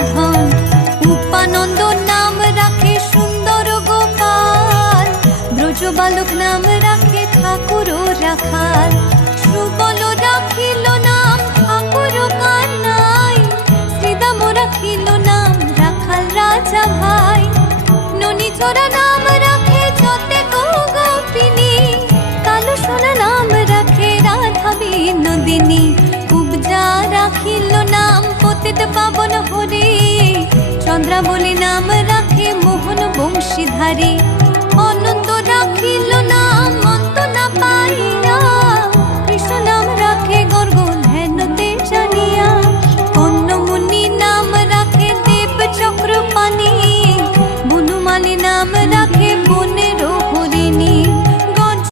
সাধন। উপানন্দ নাম রাখে সুন্দর গোপাল, ব্রজ বালক নাম রাখে ঠাকুর রাখাল। সুবল রাখিল নাম ঠাকুর কানাই, শ্রীদাম রাখিল নাম রাখাল রাজা ভাই। ননীচরা নাম রাখে যতে গোপিনী, কালো সোনা নাম রাখে রাধা বিনোদিনী। কুবজা রাখিল নাম পতিত পাবন হরে, চন্দ্রাবলী নাম রাখে মোহন বংশীধারী। অনন্ত রাখিল নাম